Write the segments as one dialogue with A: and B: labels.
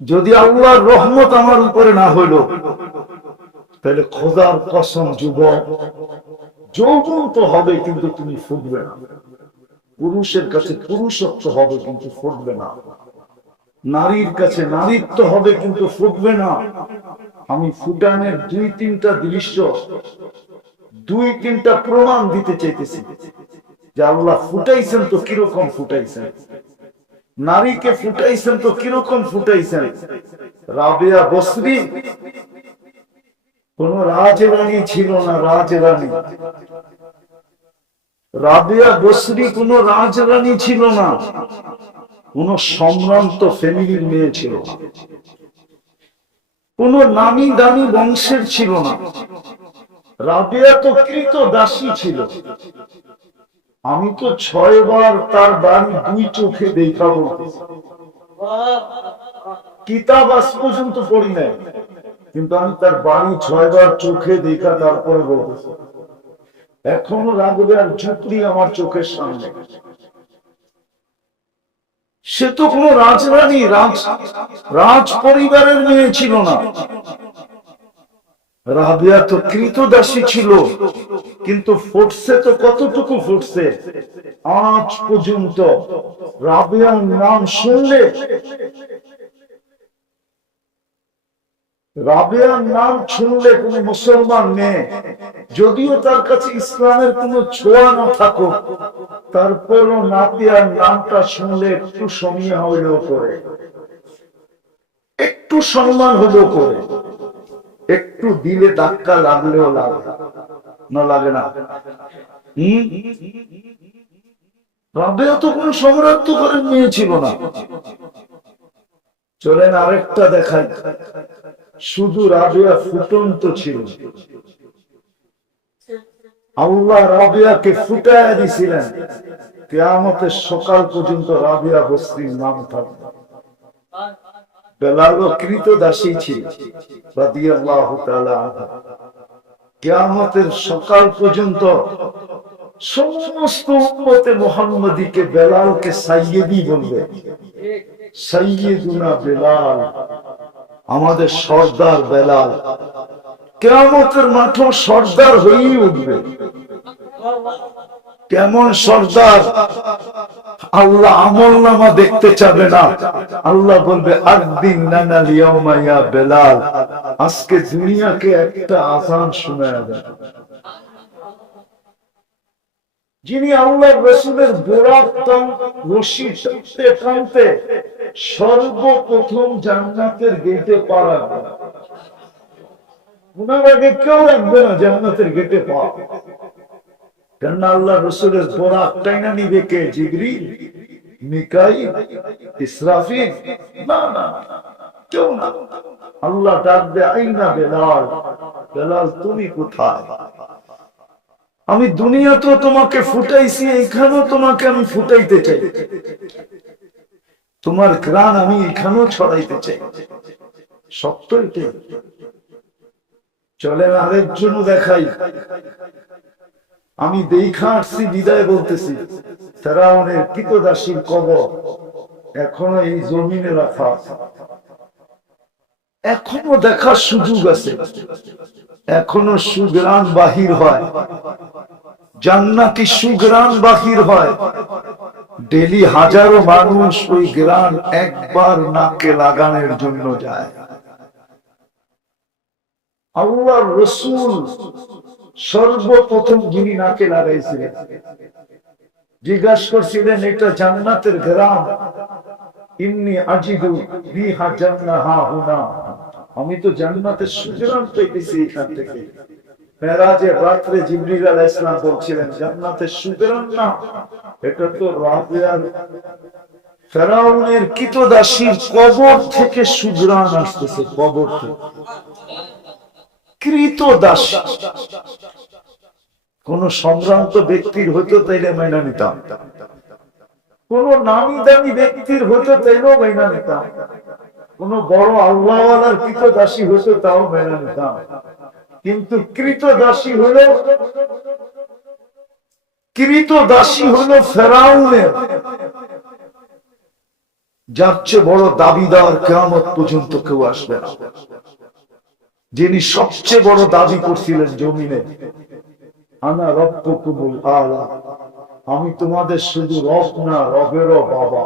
A: যদি আল্লাহর রহমত আমার উপরে না হইল, তাহলে খোদার কসম যুবক, যৌবন তো হবে কিন্তু তুমি ফুটবে না। পুরুষের কাছে পুরুষত্ব হবে কিন্তু ফুটবে না। নারীর কাছে নারীত্ব হবে কিন্তু ফুটবে না। আমি ফুটানের দুই তিনটা দৃশ্য, দুই তিনটা প্রমাণ দিতে চাইতেছি। যে আল্লাহ ফুটাইছেন তো কীরকম ফুটাইছেন? নারীকে ফুটাইছেন তো কীরকম ফুটাইছেন? রাবেয়া বসরি? কোন রাজরানী ছিল না, রাজরানী। রাবেয়া বসরি কোন রাজরানী ছিল না, কোন সম্ভ্রান্ত ফ্যামিলির মেয়ে ছিল কোন নামি দামি বংশের ছিল না। রাবেয়া তো কৃত দাসী ছিল। আমি তো ছয়বার তার বাড়ি দুই চোখে দেখা বলতেছি কিতাব আজ পর্যন্ত পড়ি নাই। কিন্তু আমি তার বাড়ি ছয়বার চোখে দেখা, তারপরে বলতেছি এখনও রাগবে আর ঝুপড়ি আমার চোখের সামনে। সে তো কোনো রাজরানী, রাজ রাজ পরিবারের মেয়ে ছিল না। রাবিয়া তো কৃতদাসী ছিল, কিন্তু ফুটছে তো কতটুকু ফুটছে? আজ পর্যন্ত রাবিয়ার নাম শুনলে রাবিয়ার নাম শুনলে কোন মুসলমান মেয়ে যদিও তার কাছে ইসলামের কোন ছোঁয়া না থাকুক, তারপরও নাতিয়ার নামটা শুনলে একটু সমীহ হইলেও করে। একটু সম্মান হলেও করে। একটু দিলে ধাক্কা লাগলেও লাগে না। লাগে না। তো কোন সম্রাজ্য করেন মেয়ে না। চলেন আরেকটা দেখাই। শুধু রাবেয়া ফুটন্ত ছিল। আল্লাহ রাবিয়াকে ফুটাইয়া দিছিলেন। কেয়ামতের সকাল পর্যন্ত রাবিয়া বস্তির নাম থাকবে। বেলাল কৃত দাসী ছিল কেয়ামতের সকাল পর্যন্ত সমস্ত মুহাম্মাদীকে বেলালকে সাইয়েদি বলবে। সাইয়েদুনা বেলাল, আমাদের সর্দার বেলাল। কেয়ামতের মাঠও সর্দার হয়েই উঠবে। কেমন সর্দার? আল্লাহ আমল নামা দেখতে চাবে না। আল্লাহ বলবে একদিন নানা লিয়াউমাইয়া বেলাল। আজকে দুনিয়াকে একটা আসান শোনা দেয় যিনি আল্লাহ রসুলের বোরাক রশি টানতে টানতে সর্বপ্রথম জান্নাতের গেটে পাড়াবে ওনার আগে কেউ রাখবে না জান্নাতের গেটে পা। কেন আল্লাহ রসুলের বোরাক টাইনা নিবে কে? জিগরি মিকাই ইসরাফিল? না না, কেউ না। আল্লাহ ডাকবে, আইনা বেলাল বেলাল, তুমি কোথায়? আমি দুনিয়াতেও তোমাকে ফুটাইছি এখানেও তোমাকে আমি ফুটাইতে চাই। তোমার গ্রান আমি এখানেও ছড়াইতে চাই। সত্য এটাই। চলেন আরেকজন দেখাই। আমি দেখা আসছি বিদায় বলতেছি, ফেরাউনের কৃতদাসীর কবর এখনও এই জমিনে রাখা এখনও দেখার সুযোগ আছে। এখনও সুগ্রাণ বাহির হয়। জান্নাতি সুগ্রাণ বাহির হয়। ডেলি হাজারো মানুষ ওই গ্রান একবার নাকে লাগানোর জন্য যায়। আল্লাহ রসুল সর্বপ্রথম যিনি নাকে লাগাইছিলেন। জিজ্ঞাসা করছিলেন, এটা জান্নাতের গ্রাম? ইন্নি আজিদু রিহা জান্নাহা হুনা। আমি তো জান্নাতের সুগ্রাম পেতেছি এখান থেকে। মেরাজের রাত্রে জিবরিল বলছিলেন, জান্নাতের সুগ্রাম না, এটা তো ফেরাউনের কিতদাসীর কবর থেকে সুগ্রাণ আসতেছে, কবর থেকে। কৃত দাস। কোন সম্ভ্রান্ত ব্যক্তির হতো তাইলে মাইনা নিতাম। কোন নামি দামি ব্যক্তির হতো তাইলেও মাইনা নিতাম। কোন বড় আল্লাহওয়ালার কৃত দাসী হতো তাও মেনে নিতাম। কিন্তু কৃত দাসী হলো কৃত দাসী হলো ফেরাউনের। যার চেয়ে বড় দাবিদার কেমন পর্যন্ত কেউ আসবে না। যিনি সবচেয়ে বড় দাবি করছিলেন জমিনে, আনা রব্বকুমুল আলা, আমি তোমাদের শুধু রব না, রবেরও বাবা।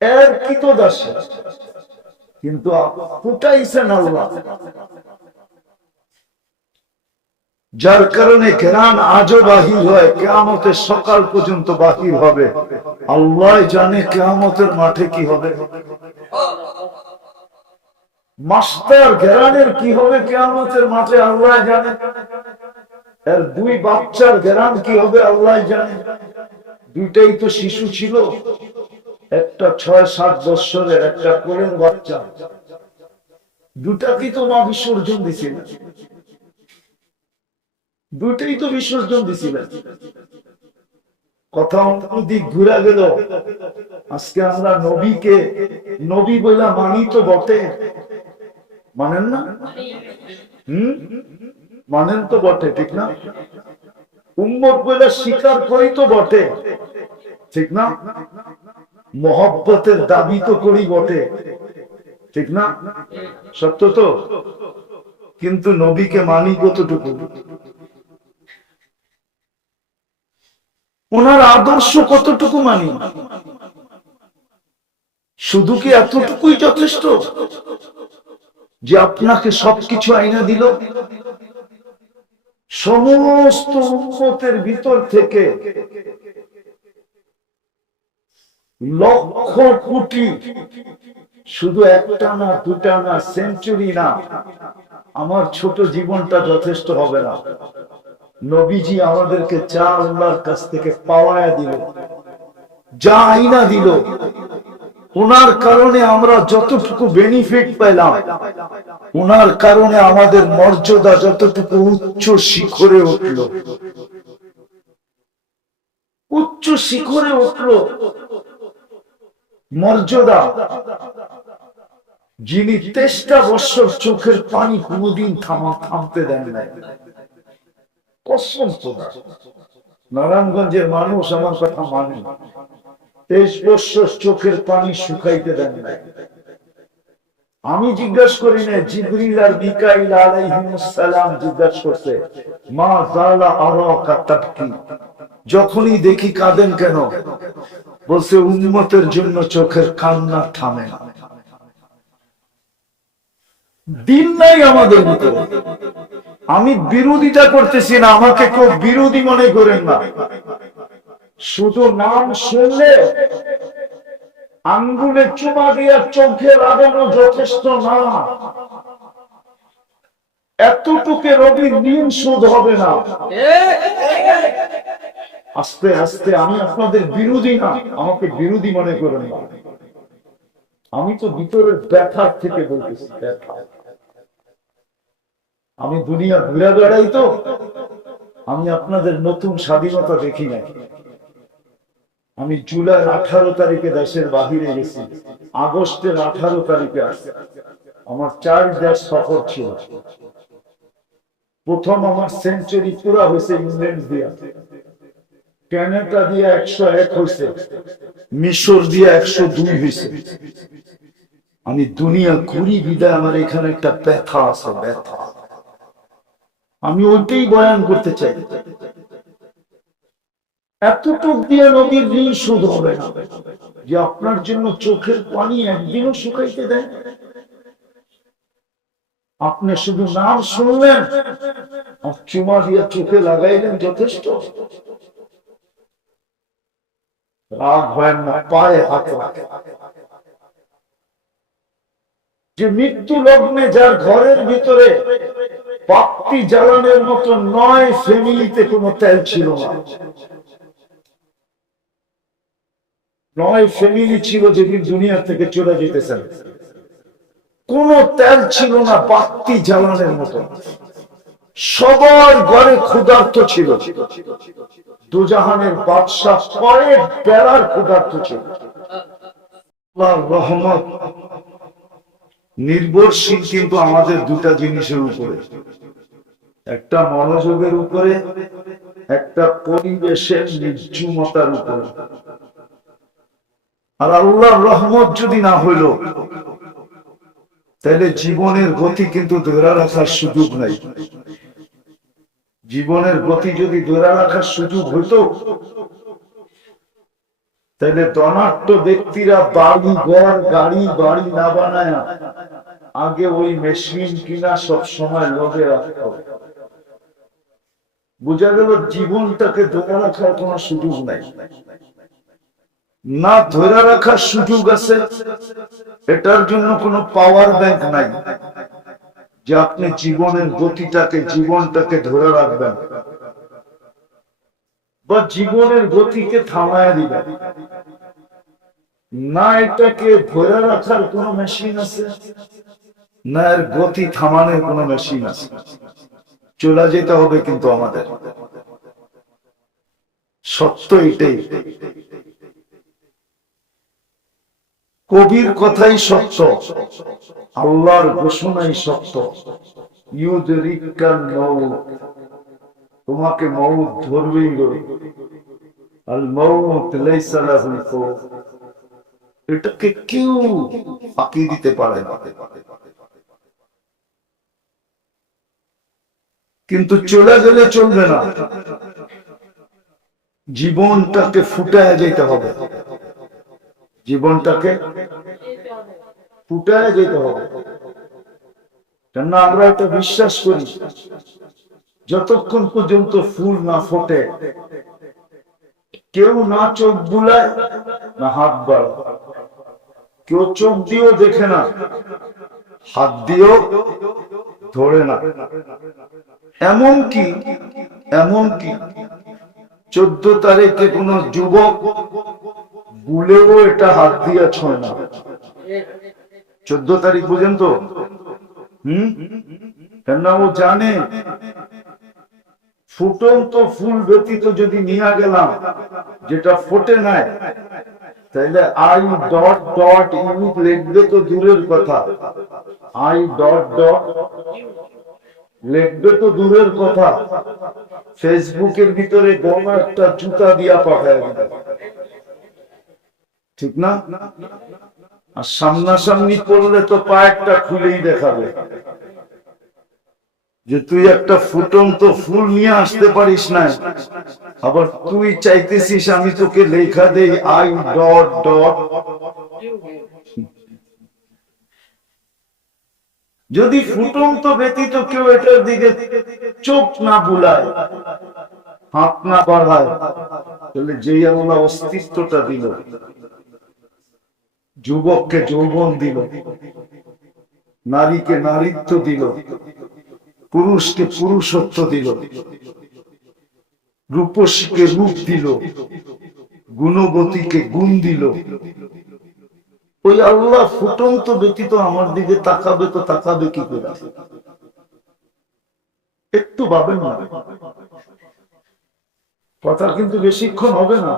A: এর কি তো দাসে কিন্তু ফুটাইছেন আল্লাহ। যার কারণে জ্ঞান আজও বাহির হয়, কেয়ামতের সকাল পর্যন্ত বাহির হবে। আল্লাহ জানে কেয়ামতের মাঠে কি হবে। মাস্টার জ্ঞানের কি হবে কেয়ামতের মাঠে, আল্লাহ জানে। এর দুই বাচ্চার জ্ঞান কি হবে, আল্লাহ জানে। দুইটাই তো শিশু ছিল। একটা ছয়, সাত বৎসরের, একটা কোলের বাচ্চা। দুটাকেই তো মা বিসর্জন দিছিল? দুটাই তো বিসর্জন দিছিলেন কথা দিক ঘুরা গেল। আজকে আমরা নবীকে, নবী মানি তো বটে। মানেন না? হম? মানেন তো বটে, ঠিক না? উম্মত স্বীকার করি তো বটে। ঠিক না? মহব্বতের দাবি তো করি বটে। ঠিক না? সত্য তো? কিন্তু নবীকে মানি কতটুকু? ওনার আদর্শ কতটুকু মানি? শুধু কি এতটুকুই যথেষ্ট? যে আপনাকে সবকিছু আইনা দিল? সমস্ত উন্মতের ভিতর থেকে লক্ষ কোটি শুধু একটা না, দুটা না সেঞ্চুরি না, আমার ছোট জীবনটা যথেষ্ট হবে না। নবীজি আমাদেরকে যা আল্লাহর কাছ থেকে পাওয়ায়া দিল, যা আইনা দিল, ওনার কারণে আমরা যতটুকু বেনিফিট পেলাম, ওনার কারণে আমাদের মর্যাদা যতটুকু উচ্চ শিখরে উঠল। উচ্চ শিখরে উঠল। মর্যাদা, যিনি তেষ্টা বৎসর চোখের পানি কোনোদিন থামা থামতে দেন নাই। নারায়ণগঞ্জের মানুষ আমার কথা মানে। তেইশ বৎসর চোখের পানি শুকাইতে দেন নাই। আমি জিজ্ঞাসা করি না জিবরিল আর জিজ্ঞাসা করছে, মা জালা আরাকা তাবকি? যখনই দেখি কাঁদেন কেন? বলছে উন্মতের জন্য চোখের কান্না থামে না। দিন নাই আমাদের ভিতরে আমি বিরোধিতা করতেছি না, আমাকে কেউ বিরোধী মনে করেন না। শুধু নাম শুনলে আঙ্গুলে চুমা দিয়ে চোখে লাগানো যথেষ্ট না। এতটুকে রবি ঋণ শোধ হবে না। আস্তে আস্তে আমি আপনাদের বিরোধী না, আমাকে বিরোধী মনে করেন না। আমি তো ভিতরের ব্যথার থেকে বলতেছি ব্যথা আমি দুনিয়া ঘুরে বেড়াই তো, আমি আপনাদের নতুন স্বাধীনতা দেখি নাই। আমি জুলাই আঠারো তারিখে দেশের বাহিরে গেছি, আগস্টের আঠারো তারিখে আমার চার দেশ সফর ছিল। প্রথম আমার সেঞ্চুরি পুরা হয়েছে ইংল্যান্ড দিয়া। ক্যানাডা দিয়ে একশো এক হয়েছে, মিশর দিয়ে একশো দুই হয়েছে। আমি দুনিয়া ঘুরি বিদায়, আমার এখানে একটা ব্যথা আছে, ব্যথা। আমি ওইটাই বয়ান করতে চাই। এতটুক দিয়ে নদীর ঋণ শোধ হবে না। যে আপনার জন্য চোখের পানি একদিনও শুকাইতে দেয় আপনি শুধু নাম শুনলেন আর চুমা দিয়ে চোখে লাগাইলেন যথেষ্ট। রাগ হয় না, পায়ে হাত রাখে। যে মৃত্যু লগ্নে যার ঘরের ভিতরে পাপ্তি জ্বালানোর মতো নয় ফ্যামিলিতে কোনো তেল ছিল না। নয় ফ্যামিলি ছিল যেদিন দুনিয়া থেকে চলে যেতেছেন। কোন তেল ছিল না বাত্তি জ্বালানোর মতো। সবার ঘরে ক্ষুধার্ত ছিল। দুজাহানের বাদশাহ কয়েক বেলার ক্ষুধার্ত ছিল। রহমত। নির্ভরশীল কিন্তু আমাদের দুটা জিনিসের উপরে। একটা মনোযোগের উপরে, একটা পরিবেশের নির্জুমতার উপরে। আর আল্লাহর রহমত যদি না হইল, তাহলে জীবনের গতি কিন্তু ধরে রাখার সুযোগ নাই। জীবনের গতি যদি ধরে রাখার সুযোগ হইতো তাহলে ধনাট্য ব্যক্তিরা বাড়ি ঘর, গাড়ি, বাড়ি না বানায় আগে ওই মেশিন কিনা সব সময় লোভে রাখতে বোঝা গেল জীবনটাকে ধরে রাখার কোন সুযোগ নাই। না ধরে রাখার সুযোগ আছে, এটার জন্য কোনো পাওয়ার ব্যাংক নাই। যে আপনি জীবনের গতিটাকে, জীবনটাকে ধরে রাখবেন। বা জীবনের গতিকে থামায় দিবেন না এটাকে ধরে রাখার কোন মেশিন আছে? না এর গতি থামানোর কোন মেশিন আছে? চলে যেতে হবে কিন্তু আমাদের। সত্য এটাই। কবির কথাই সত্য, আল্লাহর ঘোষণাই সত্য। ইউদরিকাল মৌত। তোমাকে মৌত ধরবেই ধরবে আল মৌত লাইসা লাহু এটাকে কেউ ফাঁকি দিতে পারে না। কিন্তু চলে গেলে চলবে না। জীবনটাকে ফুটায় যেতে হবে। জীবনটাকে ফুটায় যেতে হবে। কেন আমরা এটা বিশ্বাস করি। যতক্ষণ পর্যন্ত ফুল না ফোটে, কেউ না চোখ বুলায়, না হাত বাড়ায়। কেউ চোখ দিয়েও দেখে না, হাত দিয়েও ধরে না। এমন কি এমন কি চোদ্দ তারিখে কোন যুবক বুলেও এটা হাত দিয়া ছয় না। চোদ্দ তারিখ পর্যন্ত হম? কেননা ও জানে ফুটন্ত ফুল ব্যতীত যদি নিয়ে গেলাম, যেটা ফোটে নাই তাহলে আই ডট ডট ইউ লিখবে তো দূরের কথা। আই ডট ডট লিখবে তো দূরের কথা। ফেসবুকের ভিতরে বড় একটা জুতা দিয়া পাঠায় ঠিক না? আর সামনাসামনি করলে তো পায়েরটা খুলেই দেখাবে। যে তুই একটা ফুটন্ত ফুল নিয়ে আসতে পারিস না। আবার তুই চাইতেছিস আমি তোকে লেখা দেই আই ডট ডট। যদি ফুটন্ত ব্যতীত কেউ এটার দিকে চোখ না বুলায়, হাত না বাড়ায়, তাহলে যেই অস্তিত্বটা দিল, যুবককে যৌবন দিল, নারীকে নারীত্ব দিল পুরুষকে পুরুষত্ব দিল, রূপসীকে রূপ দিল গুণবতীকে গুণ দিল। ওই আল্লাহ ফুটন্ত ব্যতীত আমার দিকে তাকাবে তো তাকাবে কি করে? একটু ভাবেন না। কথা কিন্তু বেশিক্ষণ হবে না।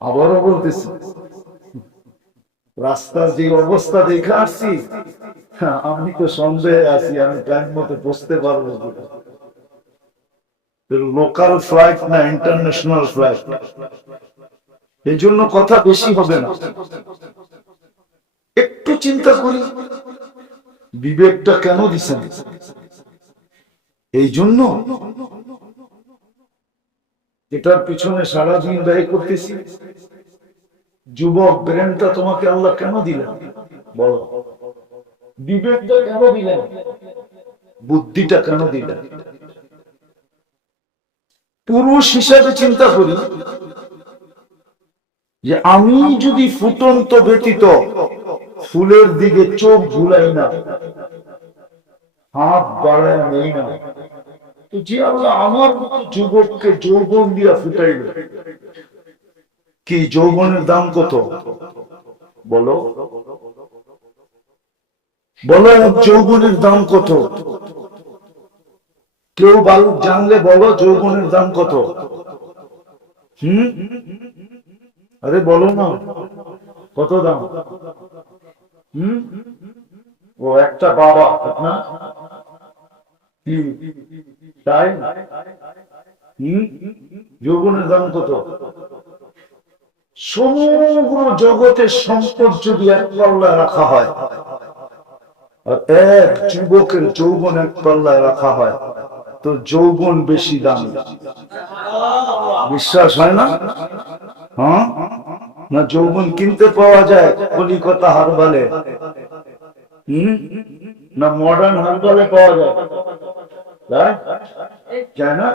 A: আবারও বলতেছি। রাস্তার যে অবস্থা দেখে আসছি হ্যাঁ, আমি তো সন্দেহে আছি আমি টাইম মতো বসতে পারব লোকাল ফ্লাইট না ইন্টারন্যাশনাল ফ্লাইট এই জন্য কথা বেশি হবে না। একটু চিন্তা করি বিবেকটা কেন দিছেন এই জন্য এটার পিছনে সারাদিন ব্যয় করতেছি যুবক ব্রেনটা তোমাকে আল্লাহ কেন দিলেন? বলো। বিবেকটা কেন দিলেন? বুদ্ধিটা কেন দিলেন? পুরুষ হিসাবে চিন্তা করি যে আমি যদি ফুটন্ত ব্যতীত ফুলের দিকে চোখ ঝুলাই না, হাত বাড়ায় নেই না যে আল্লাহ আমার মতো যুবককে যৌবন দিয়া ফুটাইল। কি যৌবনের দাম কত? বলো। বলো যৌবনের দাম কত? কেউ বালুক জানলে বলো যৌবনের দাম কত? হুম? আরে বলো না। কত দাম? হুম? ও, একটা বাবা, না? তাই? হুম? যৌবনের দাম কত? সমগ্র জগতের সম্পদ যদি এক পাল্লায় রাখা হয়, আর এক যুবকের যৌবন এক পাল্লায় রাখা হয়, তো যৌবন বেশি দামি। বিশ্বাস হয় না? হ্যাঁ? না যৌবন কিনতে পাওয়া যায় কলিকতা হারবালে। হম? না মডার্ন হারবালে পাওয়া যায়? যায় না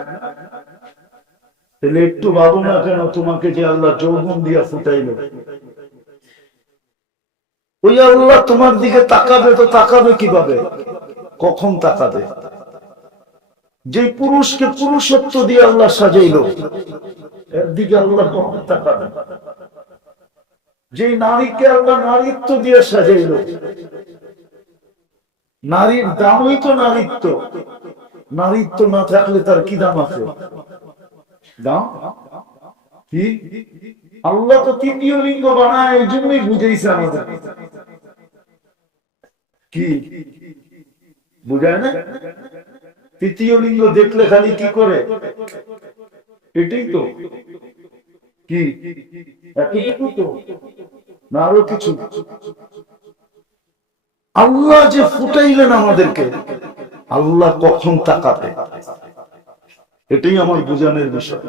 A: তাহলে একটু ভাবো না কেন তোমাকে যে আল্লাহ যৌবন দিয়া ফুটাইলো। ওই আল্লাহ তোমার দিকে তাকাবে তো তাকাবে কীভাবে? কখন তাকাবে? যে পুরুষকে পুরুষত্ব দিয়ে আল্লাহ সাজাইলো এর দিকে আল্লাহ কখন তাকাবে? যে নারীকে আল্লাহ নারীত্ব দিয়ে সাজাইলো, নারীর দামই তো নারীত্ব। নারীত্ব না থাকলে তার কি দাম আছে? দাম কি? আল্লাহ তো তৃতীয় লিঙ্গ বানায়, এই জন্যই বুঝেছে আমাদের। কি? বুঝায় না? তৃতীয় লিঙ্গ দেখলে খালি কি করে? এটাই তো। কি? এতটুকু তো। না, আরও কিছু। আল্লাহ যে ফুটাইলেন আমাদেরকে, আল্লাহ কখন তাকাবে? এটাই আমার বোঝানোর বিষয়।